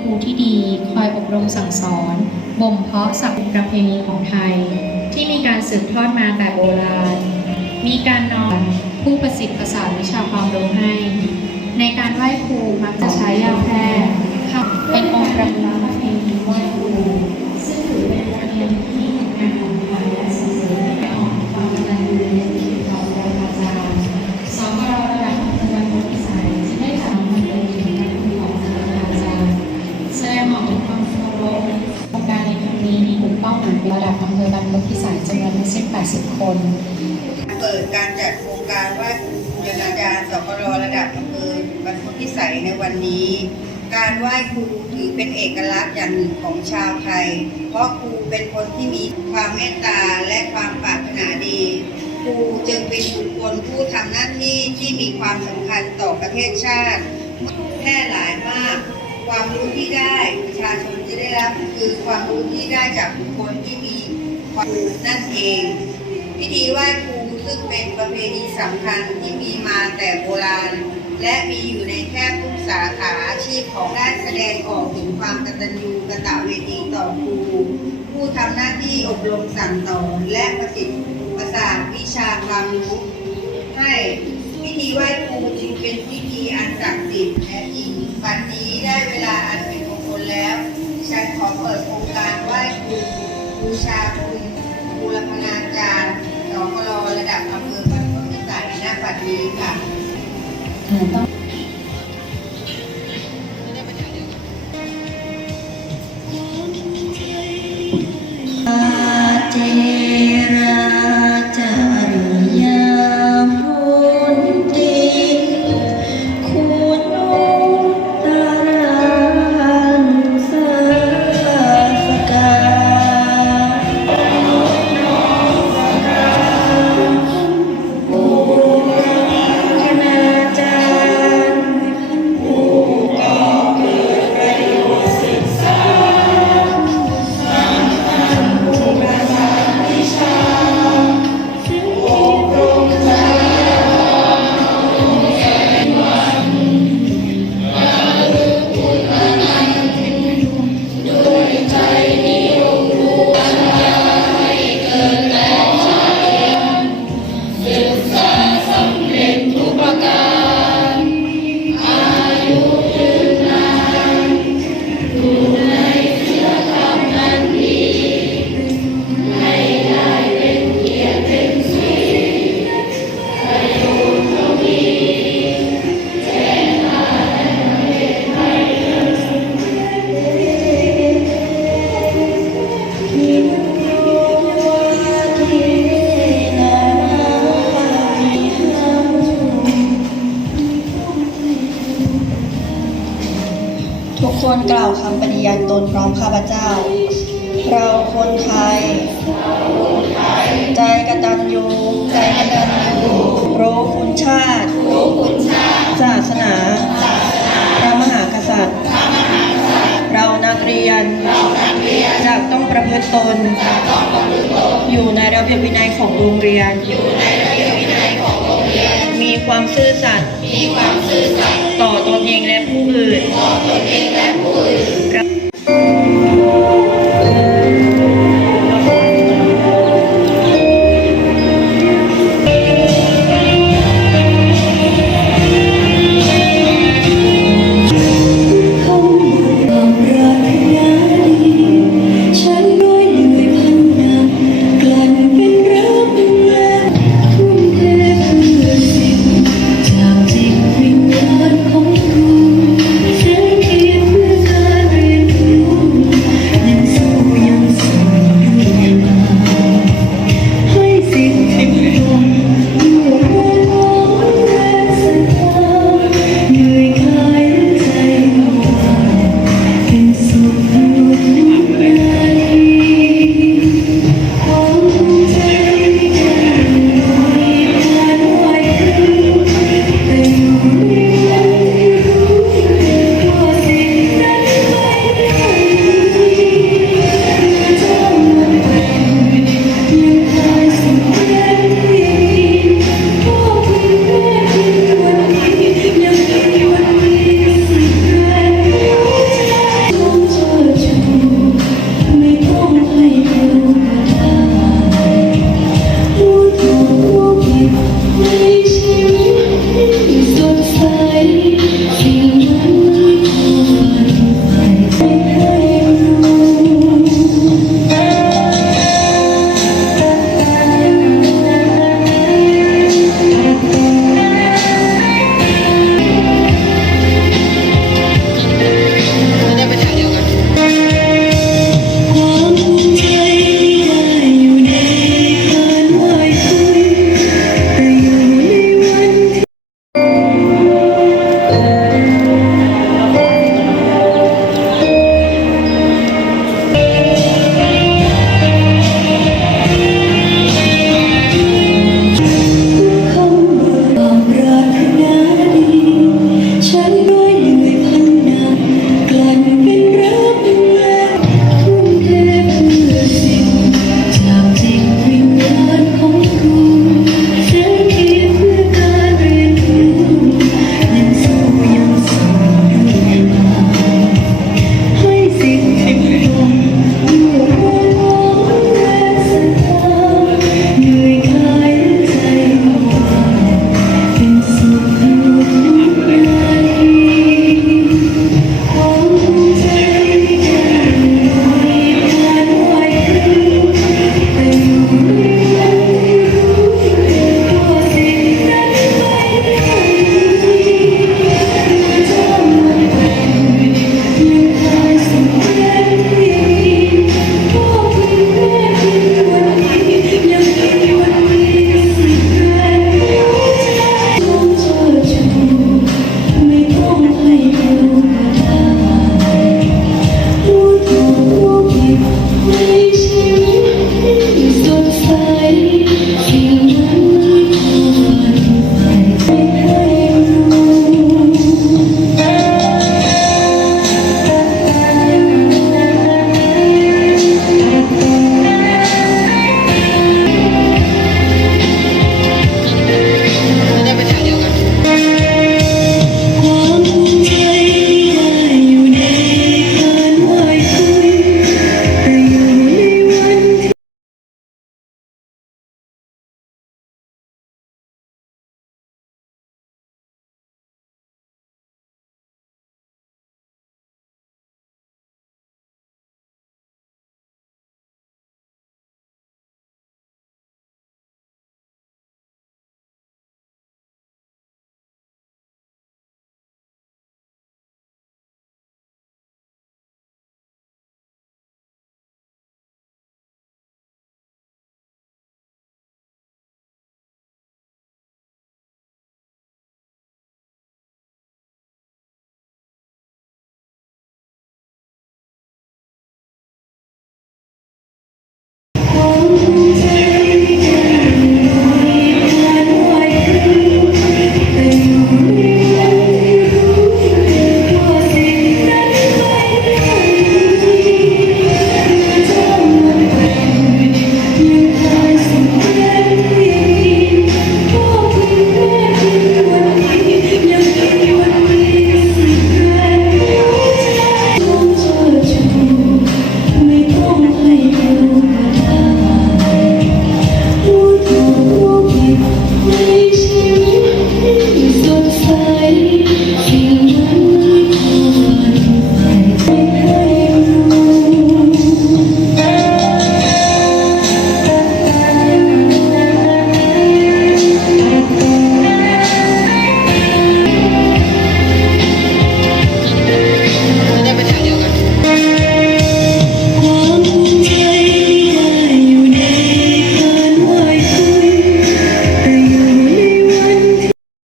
ครูที่ดีคอยอบรมสั่งสอน บ่มเพาะศักดิ์ประเพณีของไทย ที่มีการสืบทอดมาแต่โบราณ มีการนอนผู้ประสิทธิ์ประสานวิชาความรู้ให้ ในการไหว้ครูมักจะใช้ยาแพร่เป็นองค์ประกอบ 80 คน เปิดการจัดโครงการไหว้ครูบูรณาจารย์สกรระดับอำเภอบรรพตพิสัยในวันนี้ การไหว้ครูถือเป็นเอกลักษณ์อย่างหนึ่งของชาวไทย เพราะครูเป็นคนที่มีความเมตตาและความปรารถนาดีครูจึงเป็นบุคคลผู้ทำหน้าที่ที่มีความสำคัญต่อประเทศชาติแพร่หลายมาก ความรู้ที่ได้ประชาชนจะได้รับ คือความรู้ที่ได้จากบุคคลที่มีความรู้นั่นเอง พิธีไหว้ครูซึ่งเป็นประเพณีสำคัญที่มีมาแต่โบราณ และมีอยู่ในแทบทุกสาขาอาชีพของด้แสดงออกถึงความกตัญญูกตเวทีต่อครู ผู้ทำหน้าที่อบรมสั่งสอนและประสิทธิประสานวิชาความรู้ให้พิธีไหว้ครูจึงเป็นพิธีอันศักดิ์สิทธิ์และจริงบัดนี้ได้เวลาอันเป็นมงคลแล้ว ฉันขอเปิดโครงการไหว้ครูบูชา ทุกคนกล่าวคำปฏิญาณตนพร้อมข้าพเจ้า เราคนไทย ใจกตัญญูใจกตัญญูรู้คุณชาติ ศาสนาพระมหากษัตริย์ เรานักเรียนจากต้องประพฤติตน อยู่ในระเบียบวินัยของโรงเรียน ความซื่อสัตย์มีความซื่อสัตย์ต่อตนเองและผู้อื่นต่อตนเองและผู้อื่น